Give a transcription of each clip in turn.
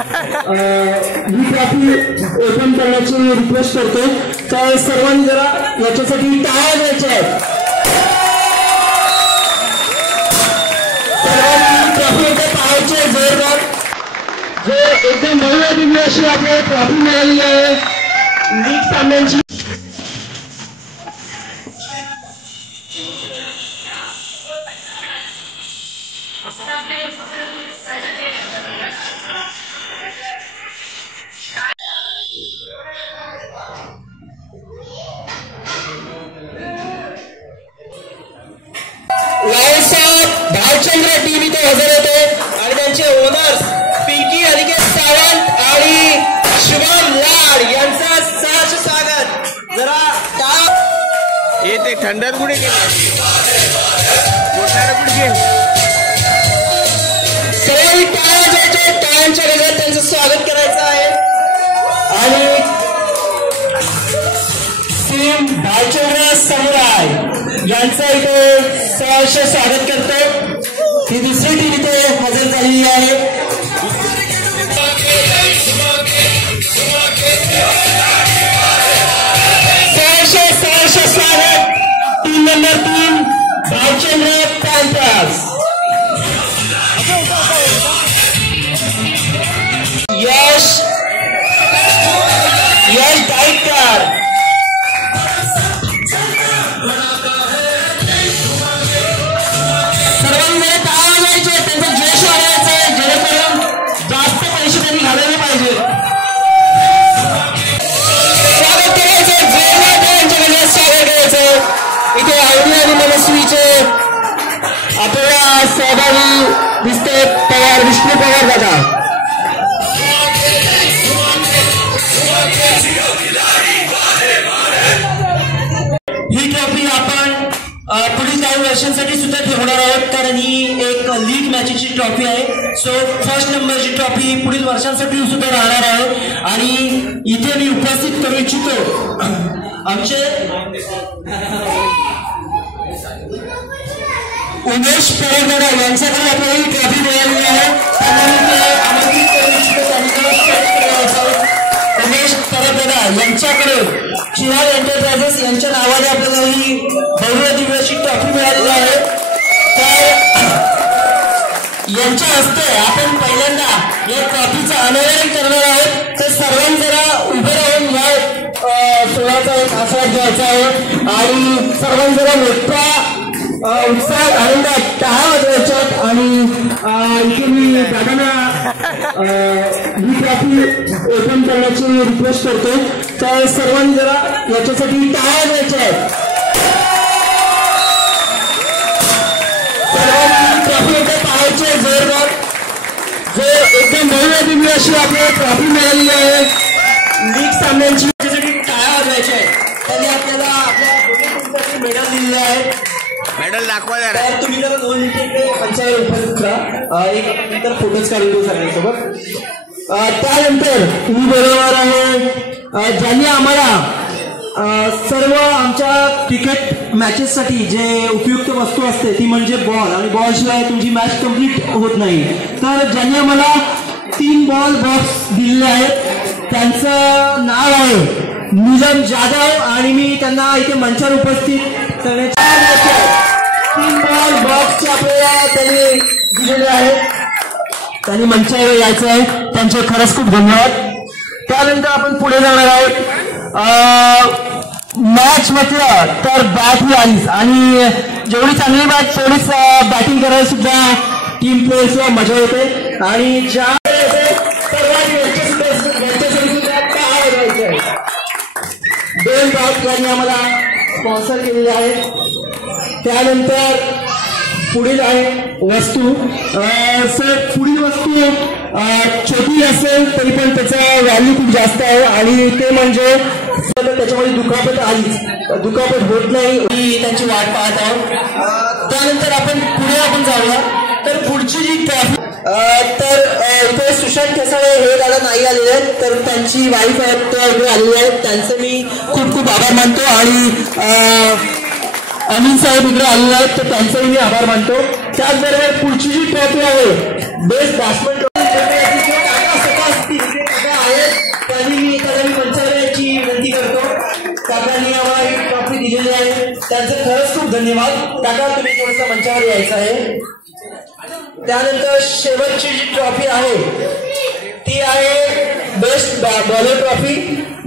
ही trophy open करण्याची request करतो. तर सर्वांनी जरा याच्यासाठी टाळ्या द्यायच्या आहेत. सर्वांनी ट्रॉफी इथे पाहायची जोरदार. जे एकदम भव्य दिव्य अशी आपल्याला ट्रॉफी मिळालेली आहे लीग सामन्यांची. भालचंद्र टीम इथे हजर होते आणि त्यांचे ओनर्स पिंकी अनिकेत सावंत आणि शुभम लाड यांचं सहर्ष स्वागत. जरा ते थंडर कुठे गेले कुठे सर्वांनी टाळ्या द्यायच्या. टाळ्यांच्या गजरात त्यांचं स्वागत करायचं आहे आणि टीम भालचंद्र समुराय यांचं इथे सहर्ष स्वागत करतो. ही दुसरी टीम इथे हजर झालेली आहे. सहर्ष स्वागत टीम नंबर 3 भालचंद्र पॅन्थर्स. यश डाईकर इथे आवडी आणि मनस्वीचे आपल्याला सहभागी दिसते पवार विष्णू पवार दादा. ही ट्रॉफी आपण पुढील काही वर्षांसाठी सुद्धा ठेवणार आहोत कारण ही एक लीग मॅचची ट्रॉफी आहे. सो फर्स्ट नंबरची ट्रॉफी पुढील वर्षांसाठी सुद्धा राहणार आहे आणि इथे मी उपस्थित करू इच्छितो आमचे उमेश परगडा यांच्याकडे आपल्याला ही ट्रॉफी मिळालेली आहे. आमंत्रित करू इच्छितो उमेश परगडा यांच्याकडे चिराग एंटरप्राइजेस यांच्या नावाने आपल्याला ही भव्य दिव्याची ट्रॉफी मिळालेली आहे. तर यांच्या हस्ते आपण पहिल्यांदा या ट्रॉफीचं अनावरण करणार आहोत. तर सर्वांनी जरा उभे राहून या सोहळ्याचा एक आस्वाद घ्यायचा आहे आणि सर्वांनी जरा मोठा उत्साह आनंदात टाळ्या वाजवायच्यात. आणि इथे मी दादांना ही ट्रॉफी ओपन करण्याची रिक्वेस्ट करतो. तर सर्वांनी जरा याच्यासाठी टाळ्या द्यायच्या आहेत. सर्वांनी ट्रॉफी इथे पाहायची जोरदार. जे एकदम भव्य दिव्य अशी आपल्याला ट्रॉफी मिळालेली आहे लीग सामन्यांची. त्याच्यासाठी टाळ्या वाजवायच्या आहेत. त्यांनी आपल्याला आपल्या दोन्ही मेडल दिलेलं आहे. मेडल दाखवा जरा. तुम्ही जरा 2 मिनिटे पंचायत उपस्थित राहा. एक आपण नंतर फोटोज काढून देऊ सगळ्यांसोबत. त्यानंतर मी बोलवणार आहे ज्यांनी आम्हाला सर्व आमच्या क्रिकेट मॅचेससाठी जे उपयुक्त वस्तू असते ती म्हणजे बॉल आणि बॉल शिवाय तुमची मॅच कम्प्लीट होत नाही. तर ज्यांनी आम्हाला 3 बॉल बॉक्स दिलेले आहेत त्यांचं नाव आहे नीलम जाधव आणि मी त्यांना इथे मंचावर उपस्थित करण्याचे 3 बॉल बॉक्स आपल्याला त्यांनी दिलेले आहेत. त्यांनी मंचावर यायचं आहे. त्यांचे खरंच खूप धन्यवाद. त्यानंतर आपण पुढे जाणार आहोत. मॅच म्हटलं तर बॅट ही आलीच आणि जेवढी चांगली बॅट तेवढीच बॅटिंग करायला सुद्धा टीम प्लेयर्सला मजा येते आणि ज्या सर्वात यांच्यासाठी 2 बॉक्स त्यांनी आम्हाला स्पॉन्सर केलेले आहेत. त्यानंतर पुढील आहे वस्तू. सर पुढील वस्तू छोटी असेल तरी पण त्याचा व्हॅल्यू खूप जास्त आहे आणि ते म्हणजे त्याच्यामध्ये दुखापत आलीच. दुखापत होत नाही त्यांची वाट पाहत आहोत. त्यानंतर आपण पुढे जाऊया. तर पुढची जी ट्रॉफी तर इथे सुशांत केसाळे हे दादा नाही आलेले आहेत तर त्यांची वाईफ आहेत ते इकडे आलेले आहेत. त्यांचे मी खूप खूप आभार मानतो आणि अनिल साहेब इकडे आलेले आहेत तर त्यांचाही मी आभार मानतो. त्याचबरोबर पुढची जी ट्रॉफी आहे बेस्ट बॅट्समन ट्रॉफी धन्यवाद. काका तुम्ही थोडंसं मंचावर यायचं आहे. त्यानंतर शेवटची जी ट्रॉफी आहे ती आहे बेस्ट बॉलर ट्रॉफी.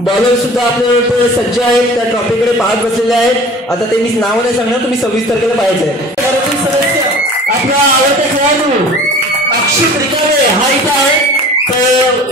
बॉलर सुद्धा आपल्याकडे सज्ज आहेत, त्या ट्रॉफीकडे पाहत बसलेले आहेत. आता ते मी नाव नाही सांगणार, तुम्ही 26 तारखेला पाहायचंय. सदस्य आपला आवडता खेळाडू अक्षित रिकावे हा इथं आहे, तर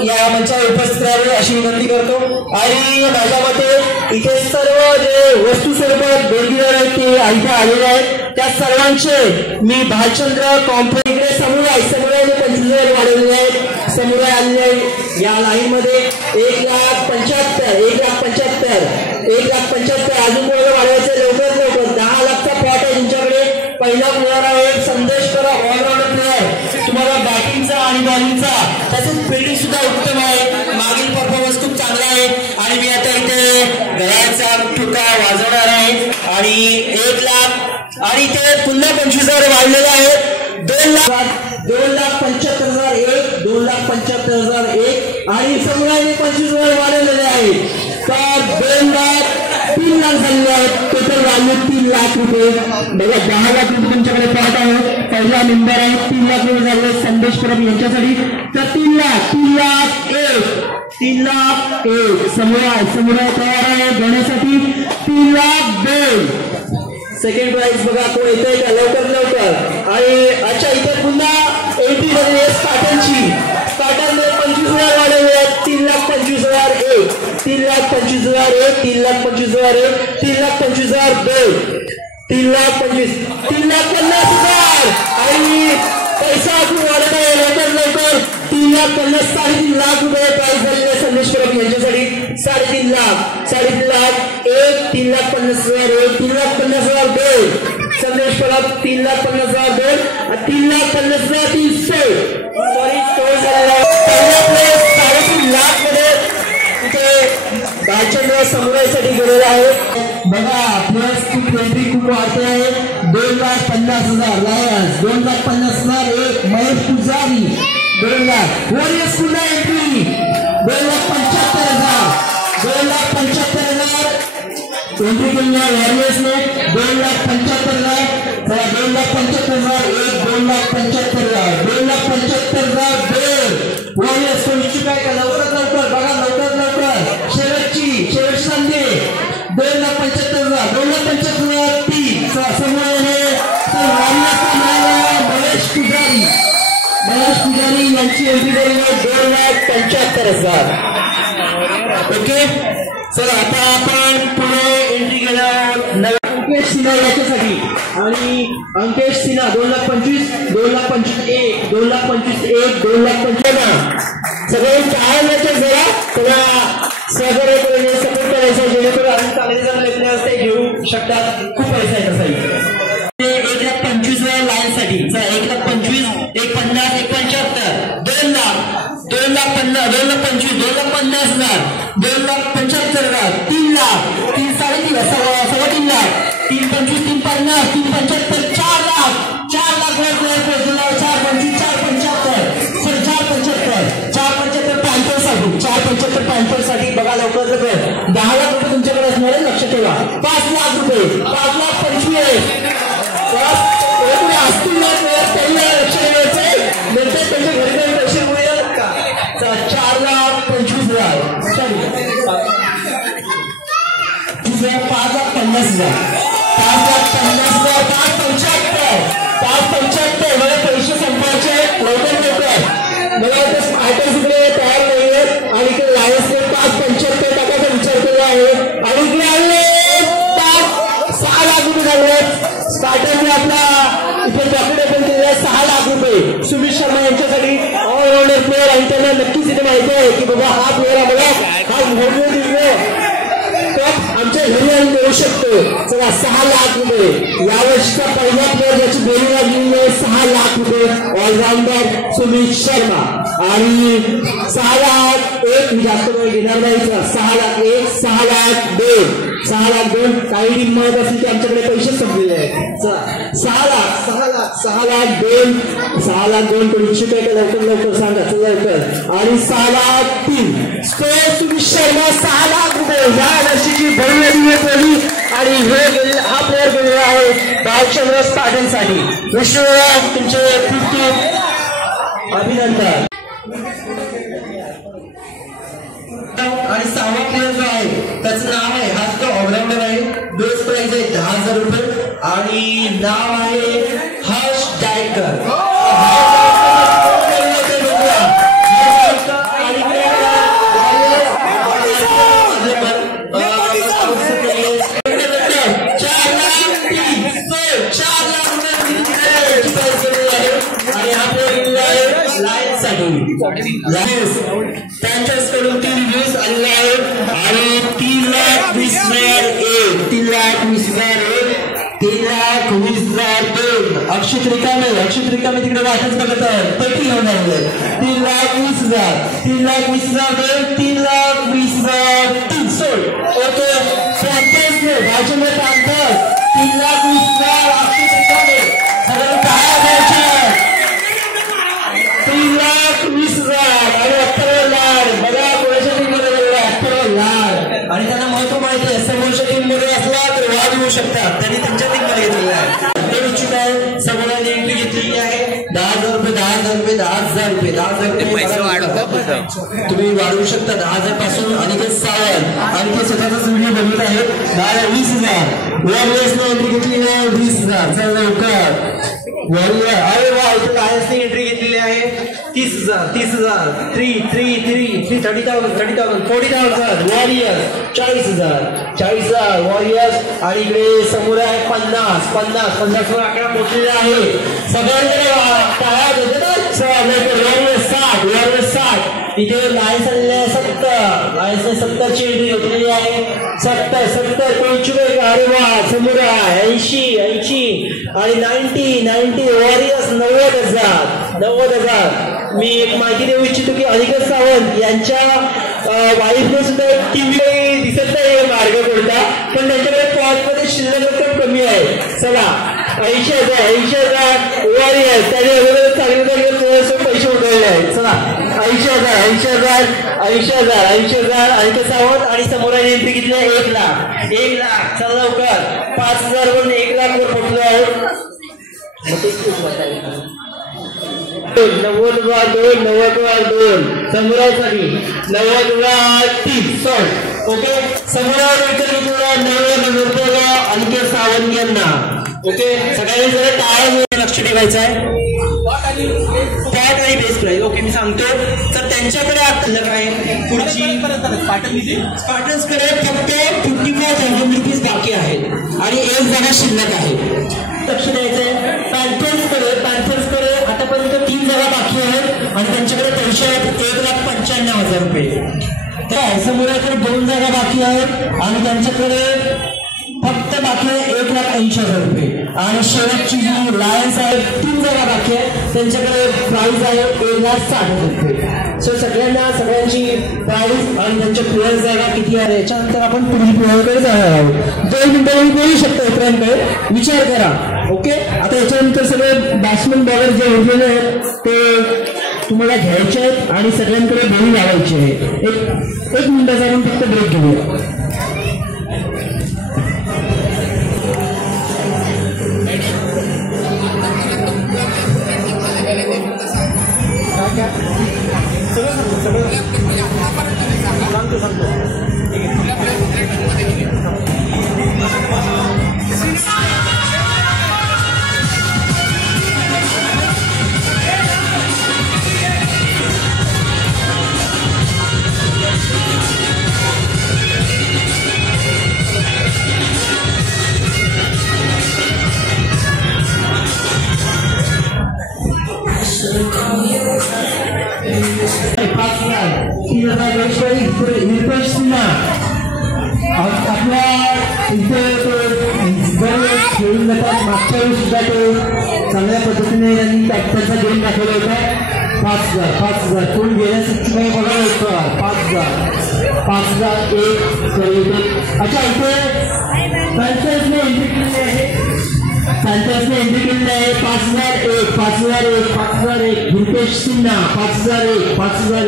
या मंचावर उपस्थित राहावे अशी विनंती करतो. आणि माझ्या मते इथे सर्व जे वस्तू स्वरूपात देणगीदार आहेत ते इथे आलेले आहेत. त्या सर्वांचे मी भालचंद्र कॉम्प्लेक्स इकडे समुदायाने 25,000 वाढवलेले आहेत. समुदाय आलेले आहेत या लाईन मध्ये. 1,75,000 अजून कोणाला वाढवायचं लवकरात लवकर. 10 लाखचा प्लॉट आहे तुमच्याकडे. पहिला प्लेअर आहे संदेश करा, ऑलराऊंडर प्लेअर. तुम्हाला बॅटिंगचा आणि बॉलिंगचा तसेच फिल्डिंग सुद्धा उत्तम आहे. मागील परफॉर्मन्स खूप चांगला आहे. आणि मी आता इथे घराचा ठुका वाजवणार आहे. आणि 1 लाख आणि ते पुन्हा 25,000 वाढलेले आहेत. 2,75,001 2,75,001 आणि समुदायाने 25,000 वाढवलेले आहेत. तर 2 लाख 3 लाख झालेले आहेत. टोटल व्हॅल्यू 3 लाख रुपये. बघा 10 लाख रुपये तुमच्याकडे पाहत आहोत. पहिला नंबर आहे 3 लाख रुपये झाले संदेश परब यांच्यासाठी. तर 3 लाख 3,01 समुदाय तयार आहे घेण्यासाठी. 3,02 सेकंड प्राइज. बघा कोण येतंय का लवकर. आणि अच्छा इथे पुन्हा एंट्री झाली आहे स्पार्टनची. स्पार्टनने 25,000 वाढवले आहेत. 3,25,001 3,25,001 3,25,001 3,25,002 3,25,000 3,50,000 आणि पैसा आपण वाढत आहे लवकर. 3,50,000 3.5 लाख रुपये प्राइज झालेले संदेश परब यांच्यासाठी. 3.5 लाख 1 3,50,001 3,50,002 संदेश परब 3,50,002 3,50,003 सॉरी स्कोर झालेला आहे. पहिला प्लेस 3.5 लाख मध्ये इथे भालचंद्र समुदायासाठी गेलेला आहे. बघा प्लस खूप एंट्री खूप वाढते आहे. 2,50,000 लायन्स 2,50,000 एक महेश पुजारी 2 लाख वॉरियर्स पुन्हा एंट्री 2,75,000 एंट्री केली आहे वॉरियर्सने. 2,75,000 2,75,000 एक 2,75,000 2,75,002 वॉरियर्स कोण इच्छुक आहे का लवकर. बघा लवकर शेवटची संधी 2,75,000 2,75,003 समुदायाने महेश पुजारी यांची एंट्री झाली आहे 2,75,000. ओके सर आता आपण पुढे एंट्री केलं अंकेश सिन्हा याच्यासाठी. आणि अंकेश सिन्हा 2,25,000 2,25,001 2,25,001 2,25,000 सगळे टाळण्याचे जरा थोडा सहकार्य करून सपोर्ट करायचं जेणेकरून अजून चांगले प्लेयर्स ते घेऊ शकतात. खूप पैसा आहे तसाही. 1,25,000 लाईनसाठी 1,25,000 1,50,000 1,75,000 2 लाख 2,50,000 2,25,000 2,50,000 2,75,000 3 लाख 3,3.5 3.25 लाख 3,25,000 3,50,000 3,75,000 4 लाख 4 लाख 4,25,000 4,75,000 4,75,000 पॅन्थरसाठी बघा लवकर 10 लाख रुपये तुमच्याकडे असणार आहे. लक्ष ठेवा. 5 लाख रुपये 5,25,000 असतील त्यांना लक्ष द्यायचंय. नंतर त्यांच्या घरी जाऊन पैसे मिळेल का. 4,25,000 5,50,000 5,75,000 मला पैसे संपायचे लवकर. मला आता स्पार्टन्स इकडे तयार नाही आहेत आणि इकडे लायन्सने 5,75,000 टाकायचा विचार केला आहे. आणि इकडे आले 6 लाख रुपये झाले. स्टार्टरने आपला इथे डॉक्टर ओपन केलेला आहे 6 लाख रुपये. सुमित शर्मा यांच्यासाठी ऑलराऊंडर प्लेअर आणि त्यांना नक्कीच इथे माहिती आहे की बाबा हा प्लेअर आम्हाला आमच्या घरी आम्ही देऊ शकतो. चला 6 लाख रुपये यावर्षीचा पहिला प्लेअर ज्याची बोली लागलेली आहे 6 लाख रुपये ऑलराऊंडर सुमित शर्मा. आणि 6 लाख 1 मी जास्त वेळ घेणार नाही. 6 लाख 1 6 लाख 2 6 लाख 2 काही टीम म्हणत असेल की आमच्याकडे पैसे संपलेले आहेत. 6 लाख 2 कोणी इच्छुक आहे का लवकर सांगा लवकर. आणि 6 लाख 3 सुमित शर्मा 6 लाख रुपये या वर्षीची भव्य आणि हा प्लेअर गेलेला आहे भालचंद्र स्पार्टनसाठी. विष्णुराव तुमचे खूप खूप अभिनंदन. आणि 6वा प्लेअर जो आहे त्याचं नाव आहे, हा तो ऑलराऊंडर आहे. बेस्ट प्राइज आहे 10,000 रुपये आणि नाव आहे हर्ष डायकर. त्यांच्याकडून 3 रिव्ह्यूज आलेले आहेत आणि 3,20,001, 3,20,001, 3,20,002. अक्षित रिकामे तिकडे वाटच बघत आहे. पैकी घेऊन आलेले 3,20,000, 3,20,002, 3,20,003. सोड ओके. प्रांतसने भाजपने प्रांतस 3,20,000 अक्षित रिकामे सगळं काय द्यायचे 3,20,000 आणि 18 लाख. बघा कोणाच्या टीम मध्ये गेलेला 18 लाख आणि त्यांना महत्व माहिती आहे. समोरच्या टीम मध्ये असला तर वाद होऊ शकतात. त्यांनी त्यांच्या टीम मध्ये घेतलेला आहे. ते इच्छुक आहे. समोरांनी एंट्री घेतलेली आहे. 10,000 रुपये 10,000 रुपये 10,000 रुपये 10,000 रुपये तुम्ही वाढवू शकता. 10,000 पासून अनिकेत सावंत आणि ते स्वतःचाच व्हिडिओ बनवत आहेत. 20,000 वॉरियर्सने एंट्री घेतली आहे. 20,000 चल लवकर वॉरियर. अरे वा इथे लायन्सने एंट्री घेतलेली आहे. 30,000 30,000 30,000 40,000 वॉरियर्स. 40,000 वॉरियर्स आणि इकडे समोर आहे 50 वर आकडा पोहोचलेला आहे. सगळ्यांकडे टाळ्या देते ना. वॉरियर 60 इथे लायन्स आलेले आहे 70. लायन्सने 70ची एंट्री घेतलेली आहे. 70 कोणची वेग. अरे वा समोर आहे 80 आणि 90 वॉरियर्स 90,000. मी एक माहिती देऊ इच्छितो की अनिकेत सावंत यांच्या वाईफने सुद्धा एक टीव्ही दिसत नाही मार्ग कोणता, पण त्यांच्याकडे पॉटमध्ये शिल्लक रक्कम कमी आहे. चला 80,000 वॉरियर्स त्याने अगोदर चांगले पैसे उठवले आहेत. चला 80,000 अनिकेत सावंत आणि समोर एंट्री घेतली आहे 1 लाख. चला लवकर 5,000 वरून 1 लाख वर पोहोचलो आहे. 90,002 समुरासाठी 90,003 ओके. समोरावर विकत घेतलेला 90,000 रुपयाला अनिकेत सावंत यांना. ओके सगळ्यांनी जरा टाळ्या लक्ष ठेवायचं आहे. पॉट आणि बेस्ट प्राइस ओके मी सांगतो. तर त्यांच्याकडे आपल्याला काय पुढची स्पार्टन्सकडे फक्त 54,000 रुपीज बाकी आहेत आणि 1 जागा शिल्लक आहे. लक्ष द्यायचंय. पॅन्थर्सकडे आतापर्यंत 3 जागा बाकी आहेत आणि त्यांच्याकडे पैसे आहेत 1,95,000 रुपये. तर समोराकडे 2 जागा बाकी आहेत आणि त्यांच्याकडे फक्त बाकी आहे 1,80,000 रुपये आणि शेवटची जी लायन्स आहे 3 जागा बाकी आहे त्यांच्याकडे प्राइस आहे 1,60,000 रुपये. सो सगळ्यांची प्राइस आणि त्यांच्या प्लेयर जागा किती आहे याच्यानंतर आपण पुढील प्लेयरकडे जाणार आहोत. 2 मिनिटं बोलू शकतो इतरांकडे विचार करा. ओके आता याच्यानंतर सगळे बॅट्समन बॉलर जे उरलेले आहेत ते तुम्हाला घ्यायचे आहेत आणि सगळ्यांकडे बोली लावायची आहे. एक मिनिटाचा आपण फक्त ब्रेक घेऊया. आपल्या इथे खेळून जातात. मागच्या वेळी सुद्धा ते चांगल्या पद्धतीने त्यांनी त्यांचा गेम दाखवला होता. 5,000 कोण गेल्यासाठी काही बघायला होतं. 5,000 1 अच्छा इथे पॅन्थर्सने एंट्री केलेली आहे. 5,001 गुरुपेश सिन्हा 5,001 5,000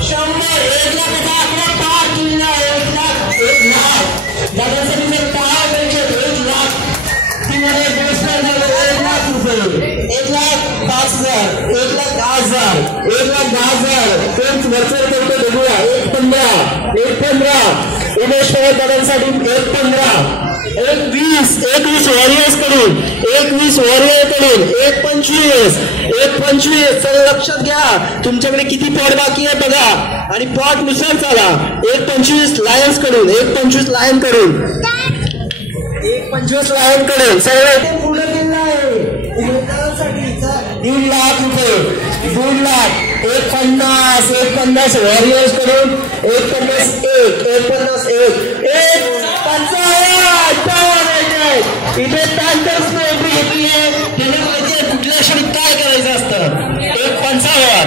100 1 लाख पार केलेला 1 लाख 10,000, 1,10,000, 1,10,000. तेच वरचर करतो बघूया. 1,15, 1,15. उमेश पवार दादांसाठी 1,15, 1,20 वॉरियर्स कडून, 1,20 वॉरियर कडून, 1,25, 1,25. चला लक्षात घ्या तुमच्याकडे किती पॉट बाकी आहे बघा आणि पॉट नुसार चाला. 1,25 लायन्स कडून, 1,25 लायन कडून, 1,25 लायन कडून. सगळं पूर्ण केलं आहे. 1,00,000 रुपये, 1,00,000. 1,50, 1,50 वॉरियर्स कडून, 1,50, 1,50, 1,55. इथे तांतच एंट्री घेतली आहे. त्याने माहिती आहे कुठल्या क्षणी काय करायचं असतं. 1,55,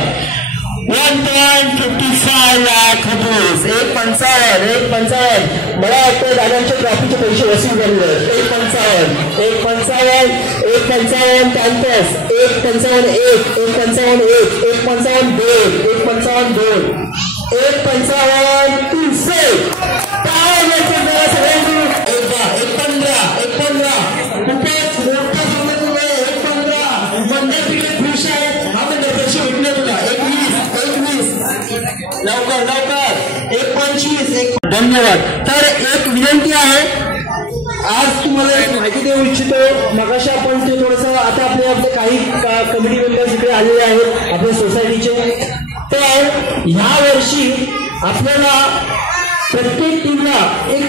1.55 लाख रुपये. 1,55, 1,55. मला वाटतं दादांच्या ट्रॉफीचे पैसे वसूल झाले. 1,55, 1,55, 1,55 कॅम्पस, 1,55, 1,55, 1,55, 2, 1,55, 2, 1,55, 300. काय यायचं जरा सगळ्यांनी 1,15, 1,15 खूपच मोठं सांगितलं. 1,15 मंडळपीठ खुश आहे. आपण दर्शी भेटले तुला. 1,20, लवकर लवकर. 1,25. धन्यवाद. तर एक विनंती आहे, आज तुम्हाला एक माहिती देऊ इच्छितो. मगाशी आपण ते थोडस आता आपले काही कमिटी मेंबर्स इकडे आलेले आहेत आपल्या सोसायटीचे. तर ह्या वर्षी आपल्याला प्रत्येक टीमला एक